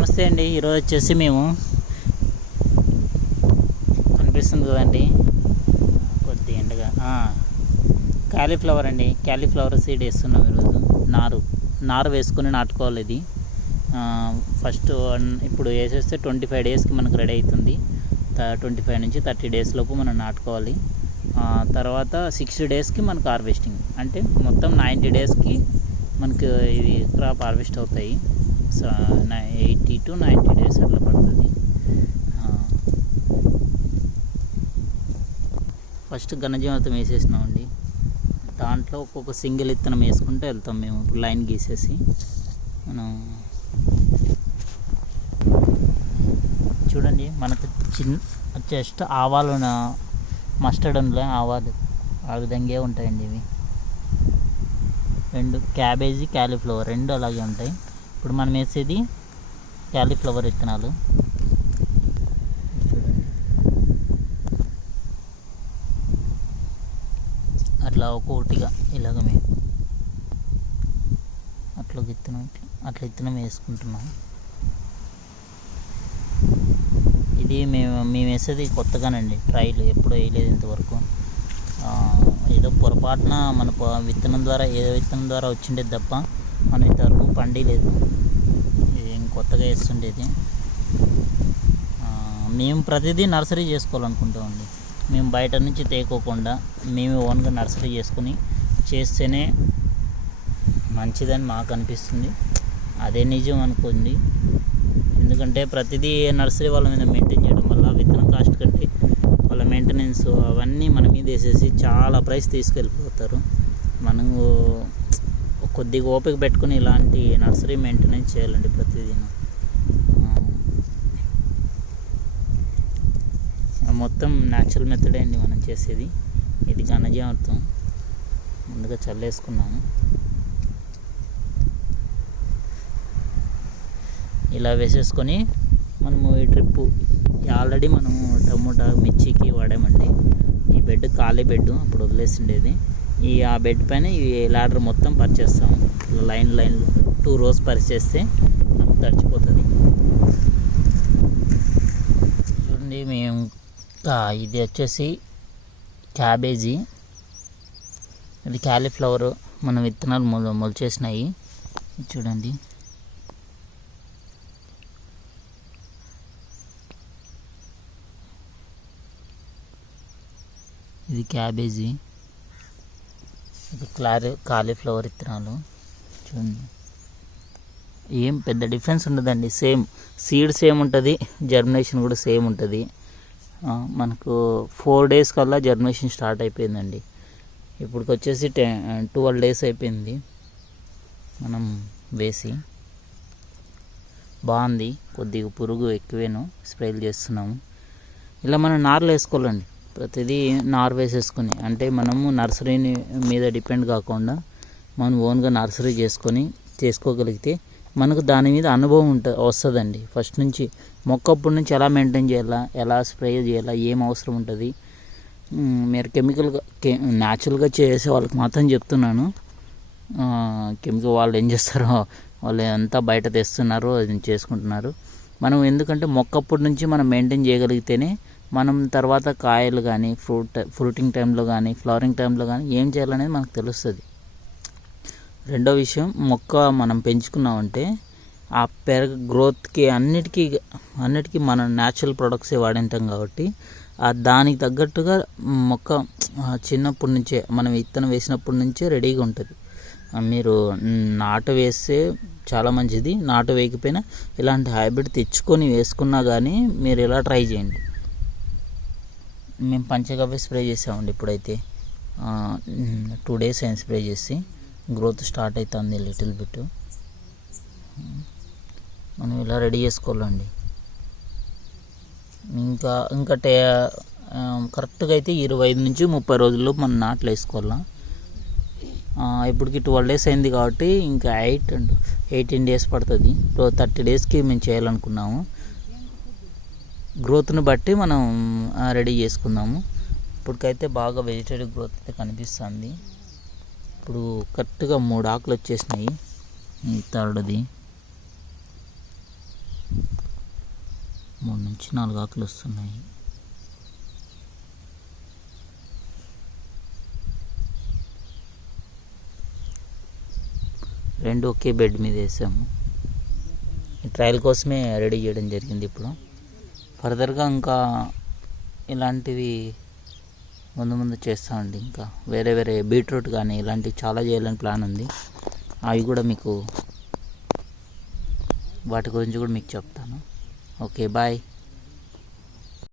నమస్తే అండి. ఈరోజు వచ్చేసి మేము కనిపిస్తుంది కదండి కొద్ది ఎండగా క్యాలీఫ్లవర్ అండి. క్యాలీఫ్లవర్ సీడ్ వేస్తున్నాం ఈరోజు. నారు వేసుకొని నాటుకోవాలి. ఇది ఫస్ట్ ఇప్పుడు వేసేస్తే 25 డేస్కి మనకు రెడీ అవుతుంది. 25 నుంచి 30 డేస్ లోపు మనం నాటుకోవాలి. తర్వాత 60 డేస్కి మనకు హార్వెస్టింగ్, అంటే మొత్తం 90 డేస్కి మనకు ఇవి క్రాప్ హార్వెస్ట్ అవుతాయి. 80 to 90 డేస్ అట్లా పడుతుంది. ఫస్ట్ ఘనజీవామృతం వేసేసినామండి. దాంట్లో ఒక్కొక్క సింగిల్ ఇత్తనం వేసుకుంటూ వెళ్తాం మేము. ఇప్పుడు లైన్ గీసేసి మనం చూడండి, మనకు జస్ట్ ఆవాలు మస్టర్డ్లో ఆవాలు ఆ విధంగా ఉంటాయండి. ఇవి రెండు క్యాబేజీ క్యాలీఫ్లవర్ రెండు అలాగే ఉంటాయి. ఇప్పుడు మనం వేసేది క్యాలీఫ్లవర్ విత్తనాలు. చూడండి, అట్లా ఒక్కొక్కటిగా ఇలాగ మేము అట్లా విత్తనం వేసుకుంటున్నాం. ఇది మేము వేసేది కొత్తగానండి, ట్రైల్ ఎప్పుడు వేయలేదు ఇంతవరకు. ఏదో పొరపాటున మన విత్తనం ద్వారా వచ్చిండేది తప్ప మనం ఇంతవరకు పండిలేదు. ఇది కొత్తగా వేస్తుండేది. మేము ప్రతిదీ నర్సరీ చేసుకోవాలనుకుంటామండి. మేము బయట నుంచి తేకోకుండా మేము ఓన్గా నర్సరీ చేసుకుని చేస్తేనే మంచిదని మాకు అనిపిస్తుంది. అదే నిజం అనుకోండి. ఎందుకంటే ప్రతిదీ నర్సరీ వాళ్ళ మీద మెయింటైన్ చేయడం వల్ల విత్తనం కాస్ట్ కట్టి వాళ్ళ మెయింటెనెన్స్ అవన్నీ మన మీద వేసేసి చాలా ప్రైస్ తీసుకెళ్ళిపోతారు. మనము కొద్దిగా ఓపిక పెట్టుకుని ఇలాంటి నర్సరీ మెయింటెనెన్స్ చేయాలండి ప్రతిదీ. మొత్తం న్యాచురల్ మెథడే అండి మనం చేసేది. ఇది ఘనజీవామృతం ముందుగా చల్లేసుకున్నాము. ఇలా వేసేసుకొని మనము ఈ డ్రిప్పు ఆల్రెడీ మనము టమోటా మిర్చికి వాడామండి. ఈ బెడ్ ఖాళీ బెడ్ అప్పుడు వదిలేసిండేది. ఆ బెడ్ పైన ఈ లాడర్ మొత్తం పరిచేస్తాము. లైన్ 2 rows పరిచేస్తే మనకు తడిచిపోతుంది. చూడండి, మేము ఇది వచ్చేసి క్యాబేజీ, ఇది క్యాలీఫ్లవర్ మన విత్తనాలు మొలిచేసినాయి. చూడండి, ఇది క్యాబేజీ, ఇది కాలీఫ్లవర్ విత్తనాలు. చూడండి, ఏం పెద్ద డిఫరెన్స్ ఉండదండి. సీడ్ సేమ్ ఉంటుంది, జర్మినేషన్ కూడా సేమ్ ఉంటుంది. మనకు 4 days కల్లా జర్మినేషన్ స్టార్ట్ అయిపోయిందండి. ఇప్పటికి వచ్చేసి 12 days అయిపోయింది మనం వేసి. బాగుంది. కొద్దిగా పురుగు ఎక్కువేను స్ప్రేలు చేస్తున్నాము. ఇలా మనం నార్లు వేసుకోవాలండి. ప్రతిదీ నారు వేసేసుకొని, అంటే మనము నర్సరీని మీద డిపెండ్ కాకుండా మనం ఓన్గా నర్సరీ చేసుకోగలిగితే మనకు దాని మీద అనుభవం వస్తుందండి. ఫస్ట్ నుంచి మొక్కప్పటి నుంచి ఎలా మెయింటైన్ చేయాలా, ఎలా స్ప్రే చేయాలా, ఏం అవసరం ఉంటుంది. మీరు న్యాచురల్గా చేసే వాళ్ళకి మాత్రం చెప్తున్నాను. కెమికల్ వాళ్ళు ఏం చేస్తారో వాళ్ళు అంతా బయట తెస్తున్నారో అది చేసుకుంటున్నారు. మనం ఎందుకంటే మొక్కప్పటి నుంచి మనం మెయింటైన్ చేయగలిగితేనే మనం తర్వాత కాయలు కానీ ఫ్రూటింగ్ టైంలో కానీ ఫ్లవరింగ్ టైంలో కానీ ఏం చేయాలనేది మనకు తెలుస్తుంది. రెండో విషయం, మొక్క మనం పెంచుకున్నామంటే ఆ గ్రోత్కి అన్నిటికీ మనం న్యాచురల్ ప్రొడక్ట్సే వాడింటాం కాబట్టి దానికి తగ్గట్టుగా మొక్క చిన్నప్పటి నుంచే మనం విత్తనం వేసినప్పటి నుంచే రెడీగా ఉంటుంది. మీరు నాటు వేస్తే చాలా మంచిది. నాటు వేయకపోయినా ఇలాంటి హైబ్రిడ్ తెచ్చుకొని వేసుకున్నా కానీ మీరు ఇలా ట్రై చేయండి. మేము పంచగవ్య స్ప్రే చేసామండి. ఇప్పుడైతే 2 days అయింది స్ప్రే చేసి. గ్రోత్ స్టార్ట్ అవుతుంది లిటిల్ బిట్. మనం ఇలా రెడీ చేసుకోవాలండి. ఇంకా కరెక్ట్గా అయితే 25 నుంచి 30 రోజుల్లో మనం నాట్లు వేసుకోవాలా. ఇప్పటికి 12 days అయింది కాబట్టి ఇంకా 18 days పడుతుంది. 30 daysకి మేము చేయాలనుకున్నాము. గ్రోత్ని బట్టి మనం రెడీ చేసుకుందాము. ఇప్పటికైతే బాగా వెజిటేటివ్ గ్రోత్ అయితే కనిపిస్తుంది. ఇప్పుడు కరెక్ట్గా 3 ఆకులు వచ్చేసినాయి. ఈ థర్డ్ది 3 నుంచి 4 ఆకులు వస్తున్నాయి. రెండు ఒకే బెడ్ మీద వేసాము. ఈ ట్రయల్ కోసమే రెడీ చేయడం జరిగింది. ఇప్పుడు ఫర్దర్గా ఇంకా ఇలాంటివి ముందు చేస్తామండి. ఇంకా వేరే బీట్రూట్ కానీ ఇలాంటివి చాలా చేయాలని ప్లాన్ ఉంది. అవి కూడా మీకు వాటి గురించి కూడా మీకు చెప్తాను. Okay, bye.